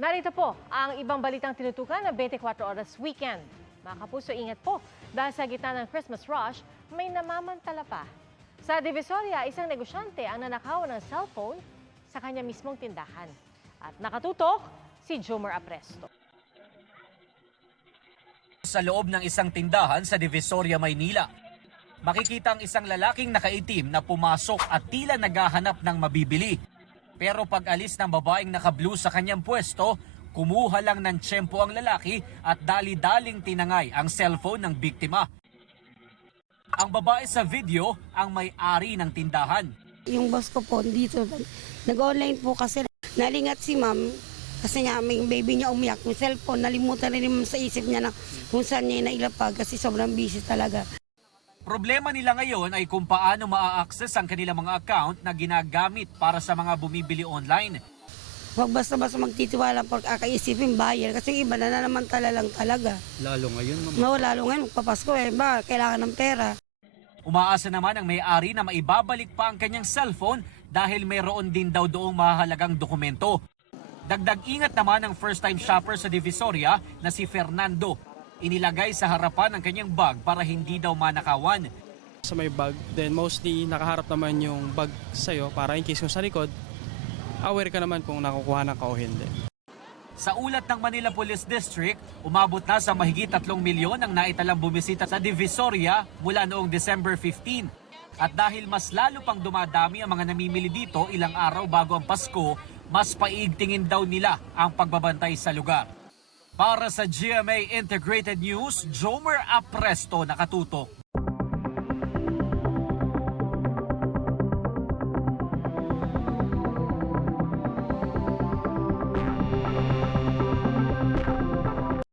Narito po ang ibang balitang tinutukan ng 24 Oras Weekend. Mga kapuso, ingat po dahil sa gitna ng Christmas rush, may namamantala pa. Sa Divisoria, isang negosyante ang nanakaw ng cellphone sa kanya mismong tindahan. At nakatutok si Jomer Apresto. Sa loob ng isang tindahan sa Divisoria, Maynila, makikita ang isang lalaking nakaitim na pumasok at tila naghahanap ng mabibili. Pero pag alis ng babaeng naka-blue sa kanyang pwesto, kumuha lang ng tiyempo ang lalaki at dali-daling tinangay ang cellphone ng biktima. Ang babae sa video ang may-ari ng tindahan. Yung boss ko po dito, nag-online po kasi nalingat si ma'am kasi nga may baby niya umiyak. Yung cellphone, nalimutan rin naman sa isip niya na kung saan niya nailapag kasi sobrang busy talaga. Problema nila ngayon ay kung paano maa-access ang kanilang mga account na ginagamit para sa mga bumibili online. Huwag basta-basta magtitiwala pag kakaisipin buyer kasi iba na naman lang talaga. Lalo ngayon, ma'am. No, lalo ngayon, magpapasko ba, kailangan ng pera. Umaasa naman ang may-ari na maibabalik pa ang kanyang cellphone dahil mayroon din daw doong mahalagang dokumento. Dagdag ingat naman ang first-time shopper sa Divisoria na si Fernando. Inilagay sa harapan ng kanyang bag para hindi daw manakawan. Sa may bag, then mostly nakaharap naman yung bag sa'yo para in case kung sa likod, aware ka naman kung nakukuha ng ka o hindi. Sa ulat ng Manila Police District, umabot na sa mahigit 3 milyon ang naitalang bumisita sa Divisoria mula noong December 15. At dahil mas lalo pang dumadami ang mga namimili dito ilang araw bago ang Pasko, mas paigtingin daw nila ang pagbabantay sa lugar. Para sa GMA Integrated News, Jomer Apresto, nakatutok.